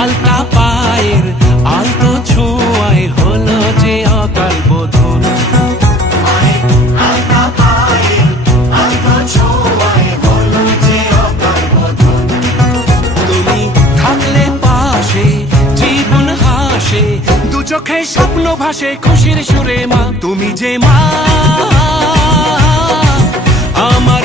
আলতা পায়ের আলতো ছোঁয়ায় হলো যে অকাল বোধন। তুমি থাকলে পাশে জীবন হাসে, দু চোখে স্বপ্ন ভাসে খুশির সুরে মা। তুমি যে মা আমার